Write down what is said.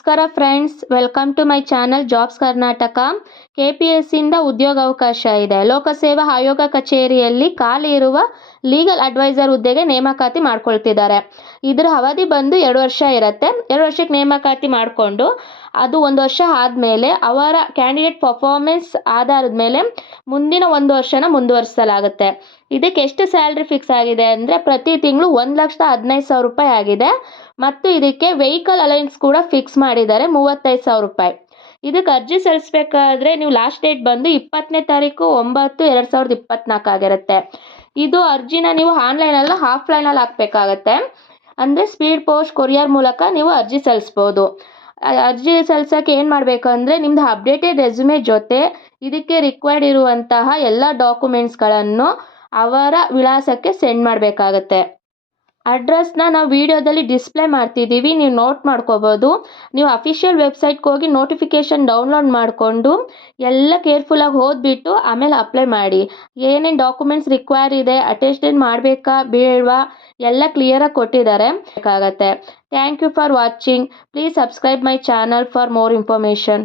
ನಮಸ್ಕಾರ friends, welcome to my channel jobs Karnataka. KPSCಯಿಂದ ಉದ್ಯೋಗಾವಕಾಶ ಇದೆ. ಲೋಕಸೇವಾ ಆಯೋಗ ಕಚೇರಿಯಲ್ಲಿ ಖಾಲಿ ಇರುವ ಲೀಗಲ್ ಅಡ್ವೈಸರ್ ಹುದ್ದೆಗೆ ನೇಮಕಾತಿ ಮಾಡ್ಕೊಳ್ತಿದ್ದಾರೆ. ಇದರ ಅವಧಿ ಬಂದು 2 ವರ್ಷ ಇರುತ್ತೆ. 2 ವರ್ಷಕ್ಕೆ ನೇಮಕಾತಿ ಮಾಡಿಕೊಂಡು ಅದು 1 ವರ್ಷ ಆದಮೇಲೆ ಅವರ ಕ್ಯಾಂಡಿಡೇಟ್ ಪರ್ಫಾರ್ಮೆನ್ಸ್ ಆಧಾರದ ಮೇಲೆ ಮುಂದಿನ 1 ವರ್ಷನ ಮುಂದುವರಿಸಲಾಗುತ್ತೆ. ಇದಕ್ಕೆ ಎಷ್ಟು ಸ್ಯಾಲ್ರಿ ಫಿಕ್ಸ್ ಆಗಿದೆ ಅಂದರೆ ಪ್ರತಿ ತಿಂಗಳು 1,15,000 ರೂಪಾಯಿ ಆಗಿದೆ. ಮತ್ತು ಇದಕ್ಕೆ ವೆಹಿಕಲ್ ಅಲೈನ್ಸ್ ಕೂಡ ಫಿಕ್ಸ್ ಮಾಡಿದ್ದಾರೆ 35,000 ರೂಪಾಯಿ. ಇದಕ್ಕೆ ಅರ್ಜಿ ಸಲ್ಲಿಸಬೇಕಾದ್ರೆ ನೀವು ಲಾಸ್ಟ್ ಡೇಟ್ ಬಂದು 20ನೇ ತಾರೀಕು 9/2024 ಆಗಿರುತ್ತೆ. ಇದು ಅರ್ಜಿನ ನೀವು ಆನ್ಲೈನಲ್ಲ ಆಫ್ಲೈನಲ್ಲಿ ಹಾಕಬೇಕಾಗತ್ತೆ. ಅಂದರೆ ಸ್ಪೀಡ್ ಪೋಸ್ಟ್ ಕೊರಿಯರ್ ಮೂಲಕ ನೀವು ಅರ್ಜಿ ಸಲ್ಲಿಸ್ಬೋದು. ಅರ್ಜಿ ಸಲ್ಲಿಸೋಕ್ಕೆ ಏನು ಮಾಡಬೇಕು ಅಂದರೆ ನಿಮ್ಮದು ಅಪ್ಡೇಟೆಡ್ ರೆಸ್ಯೂಮೆ ಜೊತೆ ಇದಕ್ಕೆ ರಿಕ್ವೈರ್ಡ್ ಇರುವಂತಹ ಎಲ್ಲ ಡಾಕ್ಯುಮೆಂಟ್ಸ್ಗಳನ್ನು ಅವರ ವಿಳಾಸಕ್ಕೆ ಸೆಂಡ್ ಮಾಡಬೇಕಾಗತ್ತೆ. ಅಡ್ರೆಸ್ನ ನಾವು ವಿಡಿಯೋದಲ್ಲಿ ಡಿಸ್ಪ್ಲೇ ಮಾಡ್ತಿದ್ದೀವಿ, ನೀವು ನೋಟ್ ಮಾಡ್ಕೋಬೋದು. ನೀವು ಅಫಿಷಿಯಲ್ ವೆಬ್ಸೈಟ್ಗೆ ಹೋಗಿ ನೋಟಿಫಿಕೇಷನ್ ಡೌನ್ಲೋಡ್ ಮಾಡಿಕೊಂಡು ಎಲ್ಲ ಕೇರ್ಫುಲ್ಲಾಗಿ ಓದ್ಬಿಟ್ಟು ಆಮೇಲೆ ಅಪ್ಲೈ ಮಾಡಿ. ಏನೇನು ಡಾಕ್ಯುಮೆಂಟ್ಸ್ ರಿಕ್ವೈರ್ ಇದೆ, ಅಟೆಸ್ಟೆಡ್ ಮಾಡಬೇಕಾ ಬೇಡವಾ ಎಲ್ಲ ಕ್ಲಿಯರಾಗಿ ಕೊಟ್ಟಿದ್ದಾರೆ. Thank you for watching. Please subscribe my channel for more information.